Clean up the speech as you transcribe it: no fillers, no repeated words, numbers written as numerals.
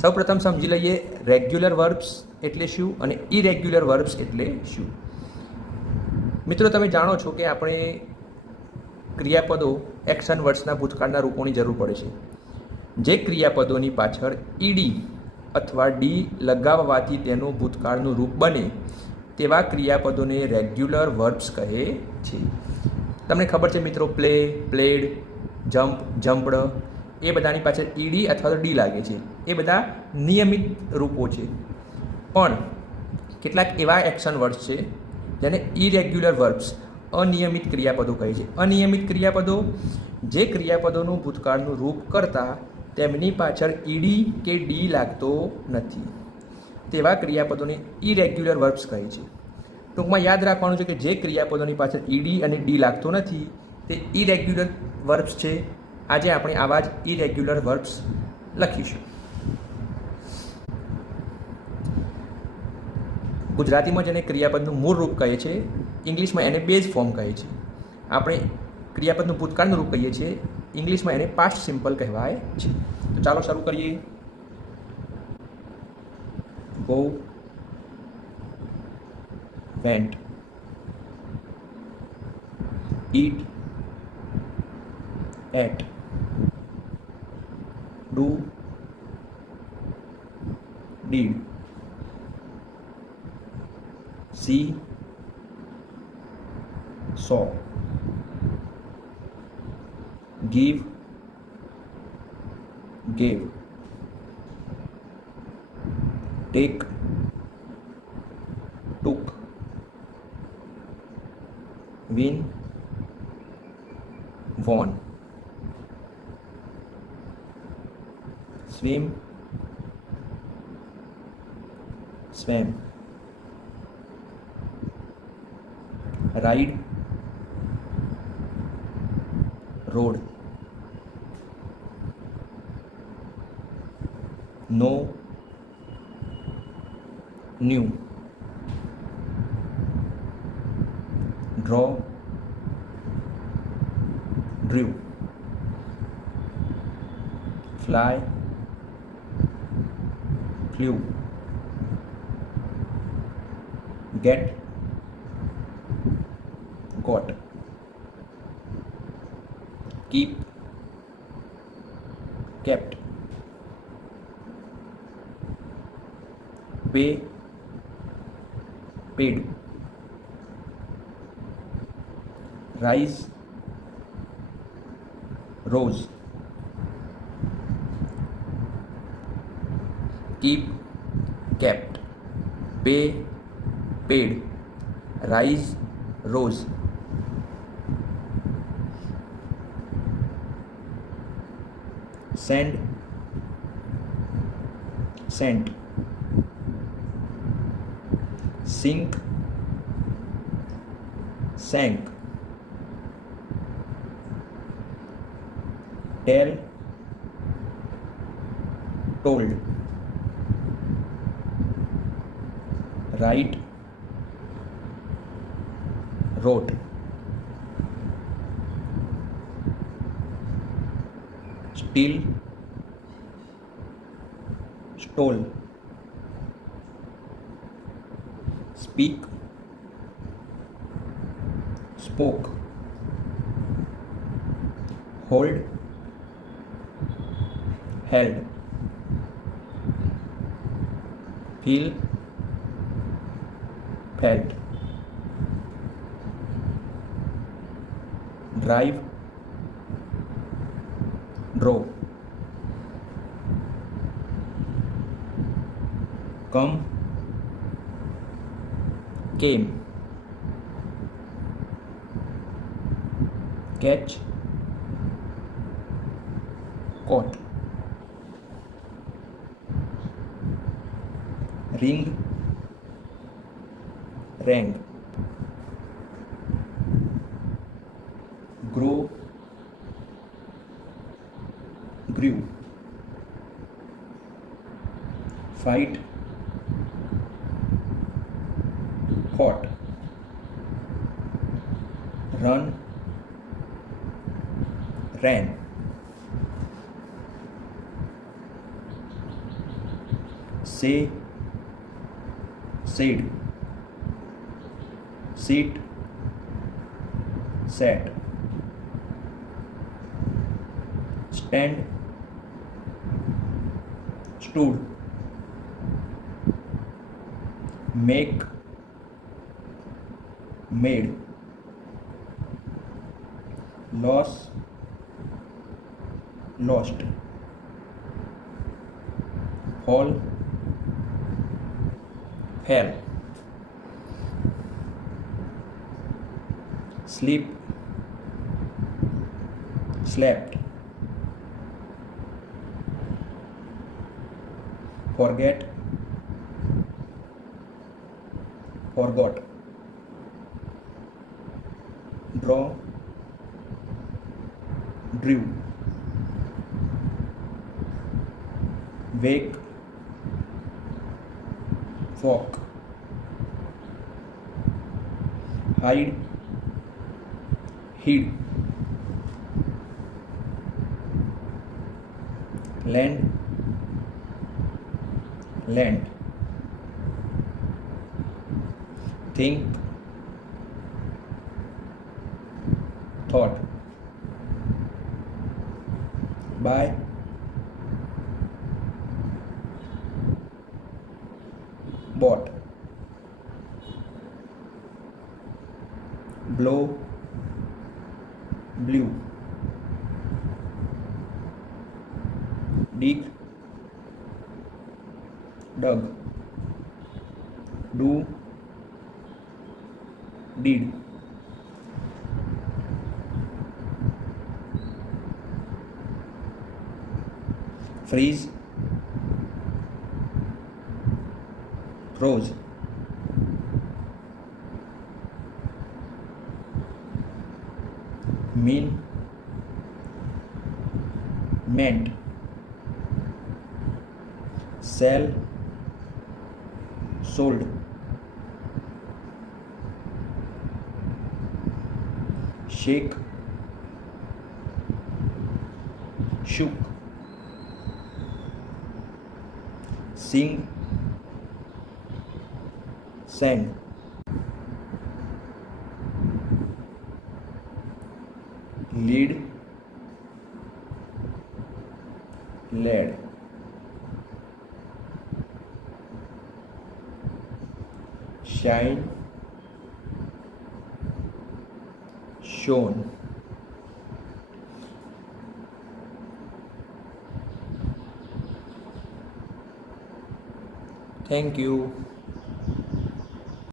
સૌપ્રથમ સમજી લઈએ રેગ્યુલર વર્બ્સ એટલે શું અને ઇરેગ્યુલર વર્બ્સ એટલે શું. મિત્રો, તમે જાણો છો કે આપણે ક્રિયાપદો એક્શન વર્ડ્સના ભૂતકાળના રૂપોની જરૂર પડે છે. જે ક્રિયાપદોની પાછળ ઈડી અથવા ડી લગાવવાથી તેનું ભૂતકાળનું રૂપ બને તેવા ક્રિયાપદોને રેગ્યુલર વર્બ્સ કહે છે. તમને ખબર છે મિત્રો, પ્લે, પ્લેડ, જમ્પ, જમ્પડ એ બધાની પાછળ ઈડી અથવા તો ડી લાગે છે. એ બધા નિયમિત રૂપો છે. પણ કેટલાક એવા એક્શન વર્ડ્સ છે જેને ઇરેગ્યુલર વર્બ્સ અનિયમિત ક્રિયાપદો કહે છે. અનિયમિત ક્રિયાપદો જે ક્રિયાપદોનું ભૂતકાળનું રૂપ કરતાં તેમની પાછળ ઈડી કે ડી લાગતો નથી તેવા ક્રિયાપદોને ઇરેગ્યુલર વર્બ્સ કહે છે. ટૂંકમાં યાદ રાખવાનું છે કે જે ક્રિયાપદોની પાછળ ઈડી અને ડી લાગતો નથી તે ઇરેગ્યુલર વર્બ્સ છે. આજે આપણે આવા જ ઇરેગ્યુલર વર્બ્સ લખીશું. ગુજરાતીમાં જેને ક્રિયાપદનું મૂળ રૂપ કહે છે, ઇંગ્લિશમાં એને બેઝ ફોર્મ કહે છે. આપણે ક્રિયાપદનું ભૂતકાળનું રૂપ કહીએ છીએ, ઇંગ્લિશમાં એને પાસ્ટ સિમ્પલ કહેવાય છે. તો ચાલો શરૂ કરીએ. Go, vent, eat, ate, do, did, see, saw, give, gave, take, took, win, won, swim, swam, ride, rode, know, knew, draw, drew, fly, flew, get, got, keep, kept, pay, paid, rise, rose, keep, kept, pay, paid, rise, rose, send, sent, sink, sank, tell, told, write, wrote, steal, stole, speak, spoke, hold, held, feel, felt, drive, drove, come, came, catch, caught, ring, rang, grow, grew, fight, fought, run, ran, say, said, sit, sat, stand, stood, make, made, loss, lost, fall, fell, sleep, slept, forget, forgot, draw, drew, wake, walk, hide, hid, lend, lent, think, thought, buy, bought, blow, blew, dig, dug, do, did, freeze, froze, mean, meant, sell, sold, shake, shook, sing, sang, lead, led, shine, shone, thank you.